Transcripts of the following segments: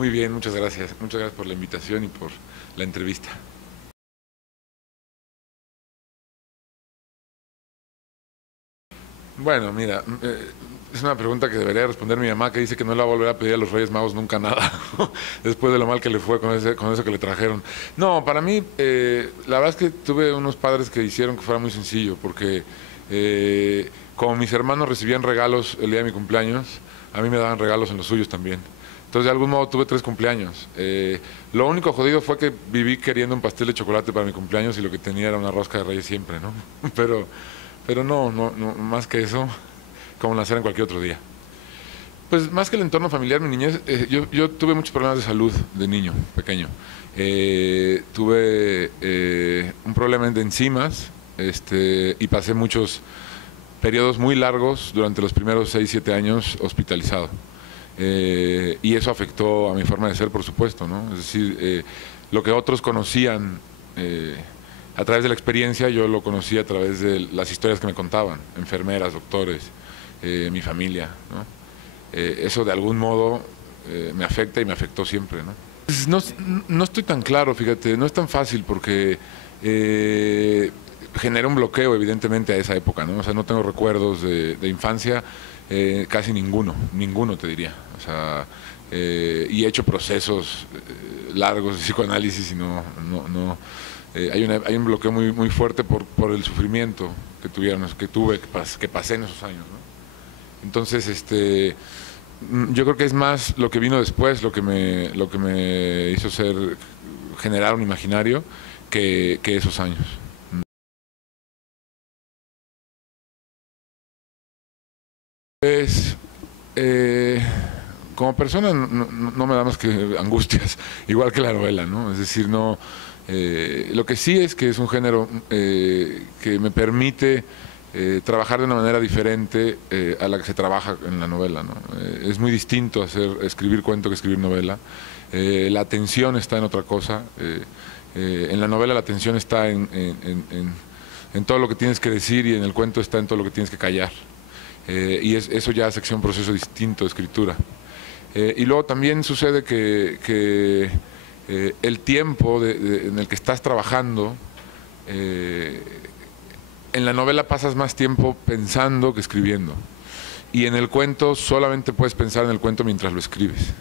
Muy bien, muchas gracias. Muchas gracias por la invitación y por la entrevista. Bueno, mira, es una pregunta que debería responder mi mamá, que dice que no le va a volver a pedir a los Reyes Magos nunca nada, después de lo mal que le fue con eso que le trajeron. No, para mí, la verdad es que tuve unos padres que hicieron que fuera muy sencillo, porque como mis hermanos recibían regalos el día de mi cumpleaños, a mí me daban regalos en los suyos también. Entonces, de algún modo tuve 3 cumpleaños. Lo único jodido fue que viví queriendo un pastel de chocolate para mi cumpleaños y lo que tenía era una rosca de Reyes siempre, ¿no? Pero, pero no, más que eso, como nacer en cualquier otro día. Pues más que el entorno familiar, mi niñez, yo tuve muchos problemas de salud de niño, pequeño. Tuve un problema de enzimas y pasé muchos periodos muy largos durante los primeros 6, 7 años hospitalizado. Y eso afectó a mi forma de ser, por supuesto, ¿no? Es decir, lo que otros conocían a través de la experiencia, yo lo conocí a través de las historias que me contaban, enfermeras, doctores, mi familia, ¿no? Eso de algún modo me afecta y me afectó siempre, ¿no? Pues no estoy tan claro, fíjate, no es tan fácil porque genera un bloqueo evidentemente a esa época, ¿no? O sea, no tengo recuerdos de infancia, casi ninguno te diría. O sea, y he hecho procesos largos de psicoanálisis y hay un bloqueo muy fuerte por el sufrimiento que pasé en esos años, ¿no? Entonces, yo creo que es más lo que vino después, lo que me hizo generar un imaginario que esos años. Pues, como persona no me da más que angustias, igual que la novela, ¿no? Es decir, no, lo que sí es que es un género que me permite trabajar de una manera diferente a la que se trabaja en la novela, ¿no? Es muy distinto escribir cuento que escribir novela. La atención está en otra cosa. En la novela la atención está en todo lo que tienes que decir y en el cuento está en todo lo que tienes que callar. Eso ya hace que sea un proceso distinto de escritura. Y luego también sucede que el tiempo en el que estás trabajando, en la novela pasas más tiempo pensando que escribiendo. Y en el cuento solamente puedes pensar en el cuento mientras lo escribes,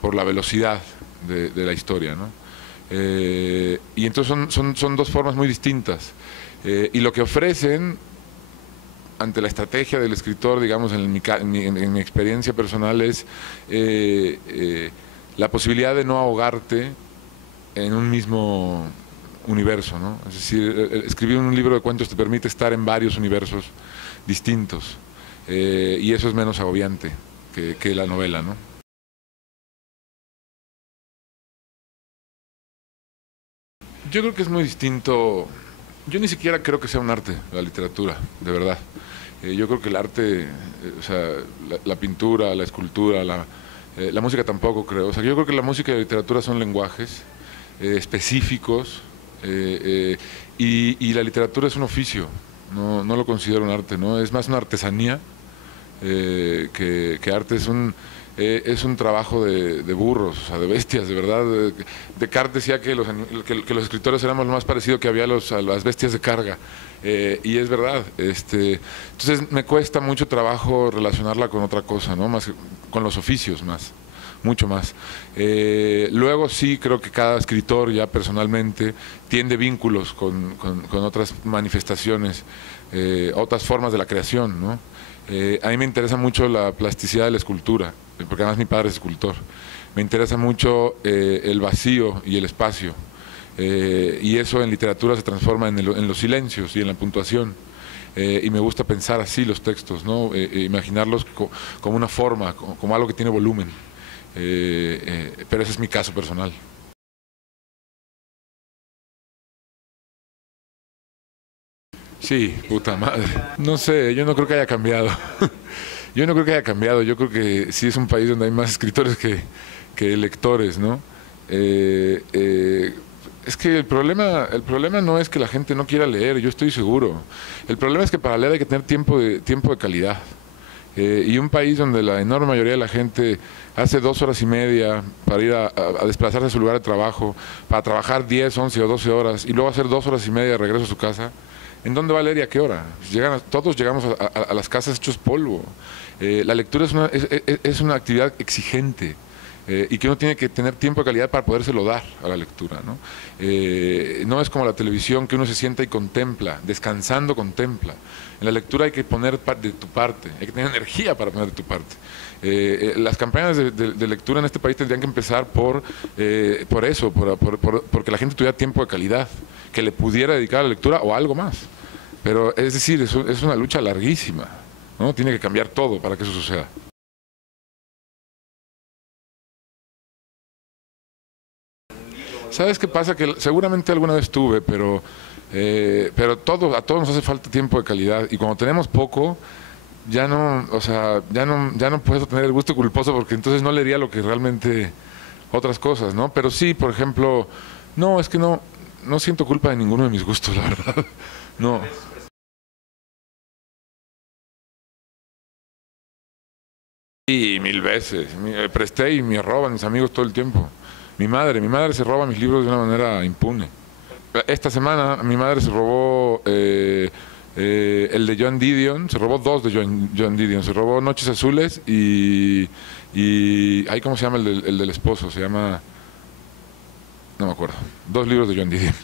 por la velocidad de la historia, ¿no? Y entonces son dos formas muy distintas. Y lo que ofrecen ante la estrategia del escritor, digamos, en mi experiencia personal, es la posibilidad de no ahogarte en un mismo universo, ¿no? Es decir, escribir un libro de cuentos te permite estar en varios universos distintos, y eso es menos agobiante que la novela, ¿no? Yo creo que es muy distinto. Yo ni siquiera creo que sea un arte la literatura, de verdad. Yo creo que el arte, o sea, la pintura, la escultura, la música tampoco creo. O sea, yo creo que la música y la literatura son lenguajes específicos, y la literatura es un oficio. No lo considero un arte, ¿no? Es más una artesanía que arte. Es un trabajo de burros, o sea, de bestias, de verdad. Descartes decía que los escritores éramos lo más parecido que había a las bestias de carga, y es verdad. Entonces me cuesta mucho trabajo relacionarla con otra cosa, ¿no? Más con los oficios, mucho más. Luego sí creo que cada escritor ya personalmente tiende vínculos con otras manifestaciones, otras formas de la creación, ¿no? A mí me interesa mucho la plasticidad de la escultura, porque además mi padre es escultor. Me interesa mucho el vacío y el espacio, y eso en literatura se transforma en los silencios y en la puntuación. Y me gusta pensar así los textos, ¿no? Imaginarlos como una forma, como algo que tiene volumen. Pero ese es mi caso personal. Sí, puta madre. No sé, yo no creo que haya cambiado. Yo no creo que haya cambiado. Yo creo que sí es un país donde hay más escritores que lectores, ¿no? Es que el problema no es que la gente no quiera leer, yo estoy seguro. El problema es que para leer hay que tener tiempo de calidad. Y un país donde la enorme mayoría de la gente hace 2 horas y media para ir a desplazarse a su lugar de trabajo, para trabajar 10, 11 o 12 horas y luego hacer 2 horas y media de regreso a su casa, ¿en dónde va a leer y a qué hora? Todos llegamos a las casas hechos polvo. La lectura es una actividad exigente. Y que uno tiene que tener tiempo de calidad para podérselo dar a la lectura, ¿no? No es como la televisión que uno se sienta y contempla, descansando contempla. En la lectura hay que poner de tu parte, hay que tener energía para poner de tu parte. Las campañas de lectura en este país tendrían que empezar por eso, porque la gente tuviera tiempo de calidad, que le pudiera dedicar a la lectura o algo más. Pero es decir, es una lucha larguísima, ¿no? Tiene que cambiar todo para que eso suceda. ¿Sabes qué pasa? Que seguramente alguna vez tuve, pero a todos nos hace falta tiempo de calidad y cuando tenemos poco, ya no, o sea, ya no puedo tener el gusto culposo porque entonces no leería lo que realmente otras cosas, ¿no? Pero sí, por ejemplo, no, es que no siento culpa de ninguno de mis gustos, la verdad. No. Y mil veces. Presté y me roban mis amigos todo el tiempo. Mi madre se roba mis libros de una manera impune. Esta semana mi madre se robó el de Joan Didion, se robó dos de Joan Didion, se robó Noches Azules y ahí cómo se llama el del esposo, se llama, no me acuerdo, 2 libros de Joan Didion.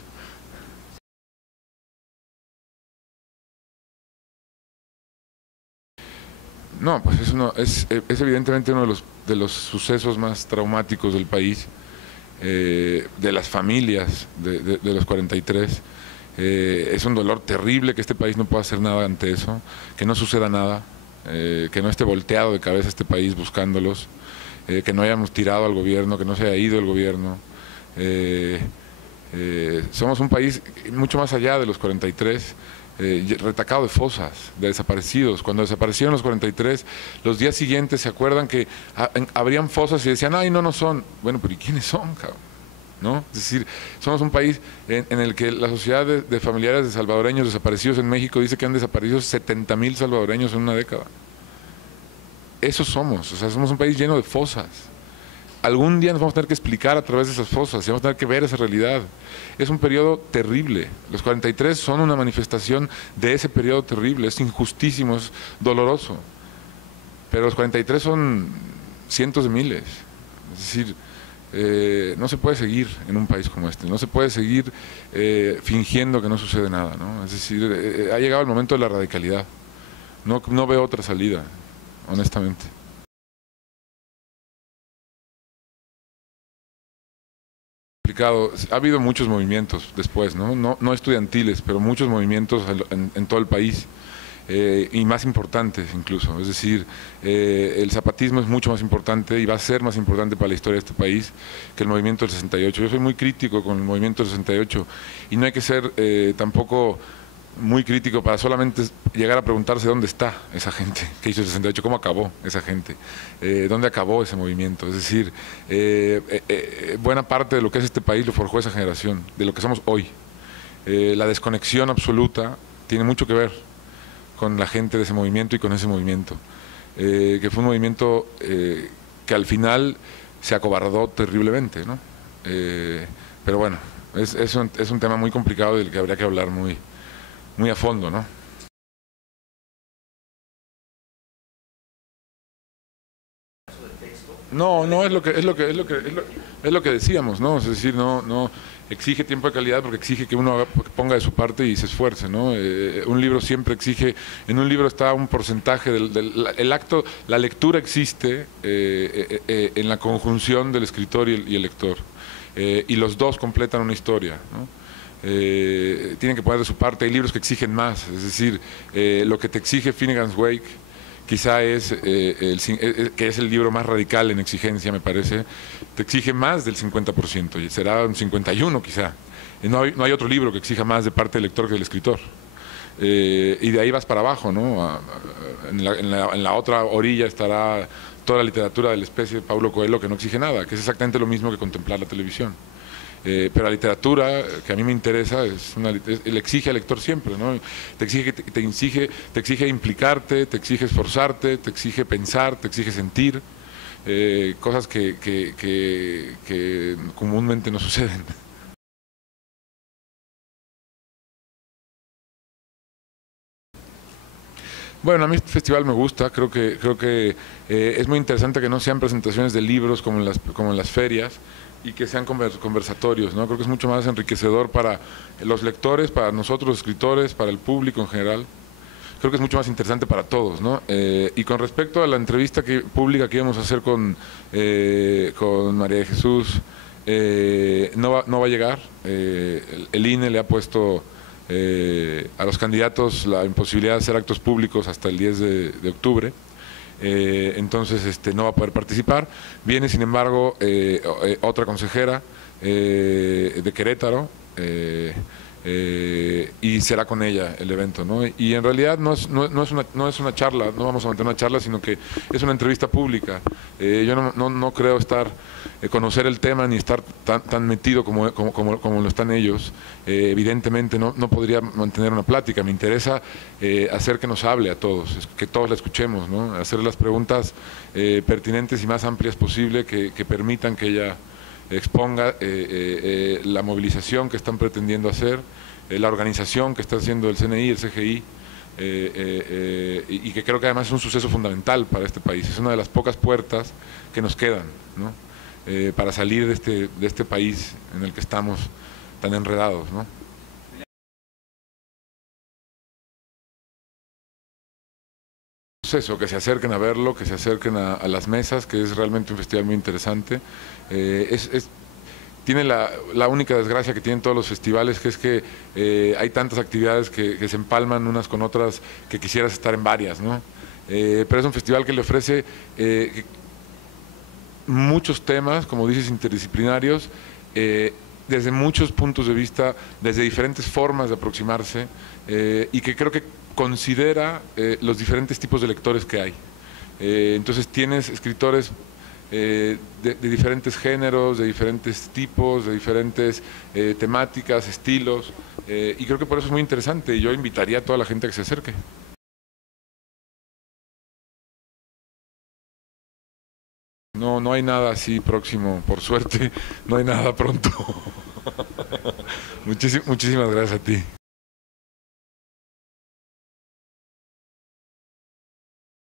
No, pues es evidentemente uno de los sucesos más traumáticos del país, de las familias de los 43. Es un dolor terrible que este país no pueda hacer nada ante eso, que no suceda nada, que no esté volteado de cabeza este país buscándolos, que no hayamos tirado al gobierno, que no se haya ido el gobierno. Somos un país mucho más allá de los 43, retacado de fosas, de desaparecidos. Cuando desaparecieron los 43, los días siguientes se acuerdan que abrían fosas y decían, ay, no, no son. Bueno, pero ¿y quiénes son, cabrón? ¿No? Es decir, somos un país en el que la sociedad de familiares de salvadoreños desaparecidos en México dice que han desaparecido 70,000 salvadoreños en una década. Eso somos, o sea, somos un país lleno de fosas. Algún día nos vamos a tener que explicar a través de esas fosas y vamos a tener que ver esa realidad. Es un periodo terrible. Los 43 son una manifestación de ese periodo terrible. Es injustísimo, es doloroso. Pero los 43 son cientos de miles. Es decir, no se puede seguir en un país como este. No se puede seguir fingiendo que no sucede nada, ¿no? Es decir, ha llegado el momento de la radicalidad. No veo otra salida, honestamente. Ha habido muchos movimientos después, no estudiantiles, pero muchos movimientos en todo el país, y más importantes incluso. Es decir, el zapatismo es mucho más importante y va a ser más importante para la historia de este país que el movimiento del 68. Yo soy muy crítico con el movimiento del 68 y no hay que ser tampoco muy crítico para solamente llegar a preguntarse dónde está esa gente que hizo el 68, cómo acabó esa gente, dónde acabó ese movimiento. Es decir, buena parte de lo que es este país lo forjó esa generación, de lo que somos hoy. La desconexión absoluta tiene mucho que ver con la gente de ese movimiento y con ese movimiento, que fue un movimiento que al final se acobardó terriblemente, ¿no? Pero bueno, es un tema muy complicado del que habría que hablar muy a fondo, ¿no? No, es lo que decíamos, ¿no? Es decir, no exige tiempo de calidad porque exige que uno ponga de su parte y se esfuerce, ¿no? Un libro siempre exige, en un libro está un porcentaje el acto, la lectura existe en la conjunción del escritor y el lector, y los dos completan una historia, ¿no? Tienen que poner de su parte. Hay libros que exigen más, es decir, lo que te exige Finnegan's Wake quizá que es el libro más radical en exigencia, me parece, te exige más del 50%, y será un 51% quizá. No hay otro libro que exija más de parte del lector que del escritor. Y de ahí vas para abajo, ¿no? En la otra orilla estará toda la literatura de la especie de Paulo Coelho, que no exige nada, que es exactamente lo mismo que contemplar la televisión. Pero la literatura, que a mí me interesa, le exige al lector siempre, ¿no? Te exige implicarte, te exige esforzarte, te exige pensar, te exige sentir, cosas que comúnmente no suceden. Bueno, a mí este festival me gusta, creo que es muy interesante que no sean presentaciones de libros como en las ferias y que sean conversatorios, ¿no? Creo que es mucho más enriquecedor para los lectores, para nosotros los escritores, para el público en general. Creo que es mucho más interesante para todos, ¿no? Y con respecto a la entrevista pública que íbamos a hacer con María de Jesús, no va a llegar. El INE le ha puesto a los candidatos la imposibilidad de hacer actos públicos hasta el 10 de octubre. Entonces no va a poder participar. Viene, sin embargo, otra consejera de Querétaro, y será con ella el evento, ¿no? Y en realidad no es una charla, no vamos a mantener una charla, sino que es una entrevista pública. Yo no creo conocer el tema ni estar tan metido como lo están ellos. Evidentemente no podría mantener una plática. Me interesa hacer que nos hable a todos, que todos la escuchemos, ¿no? Hacer las preguntas pertinentes y más amplias posible que permitan que ella exponga la movilización que están pretendiendo hacer, la organización que está haciendo el CNI, el CGI, y que creo que además es un suceso fundamental para este país. Es una de las pocas puertas que nos quedan, ¿no? Para salir de este país en el que estamos tan enredados, ¿no? Eso, que se acerquen a verlo, que se acerquen a las mesas, que es realmente un festival muy interesante. Tiene la única desgracia que tienen todos los festivales, que es que hay tantas actividades que se empalman unas con otras, que quisieras estar en varias, ¿no? Pero es un festival que le ofrece muchos temas, como dices, interdisciplinarios, desde muchos puntos de vista, desde diferentes formas de aproximarse, y que creo que considera los diferentes tipos de lectores que hay. Entonces tienes escritores de diferentes géneros, de diferentes tipos, de diferentes temáticas, estilos, y creo que por eso es muy interesante, y yo invitaría a toda la gente a que se acerque. No hay nada así próximo, por suerte, no hay nada pronto. Muchísimas gracias a ti.